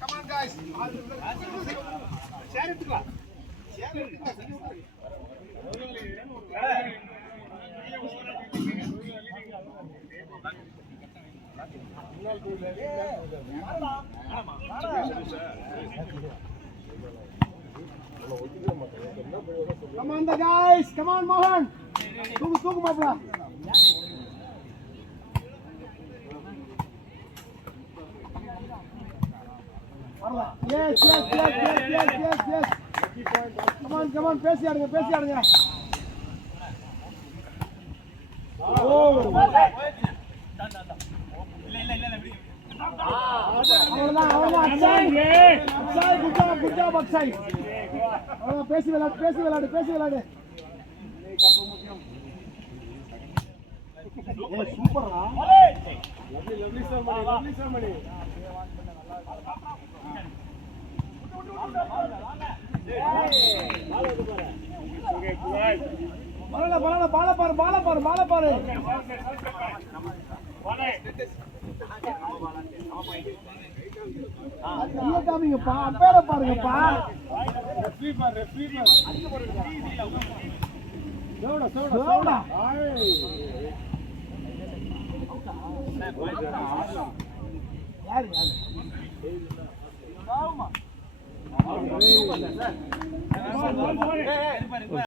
Come on, guys. Share it. Share it. Come on, the guys. Come on, Mohan. Tunggu, Mapla. Yes. Come on. Pace yaadunga. Oh. Good job, Akshay. Pace veladu. Super, lovely ceremony. Bala paru. Iya காமிங்கப்பா, பேரை பாருங்கப்பா. Referee soda. யாரு? ஆமா.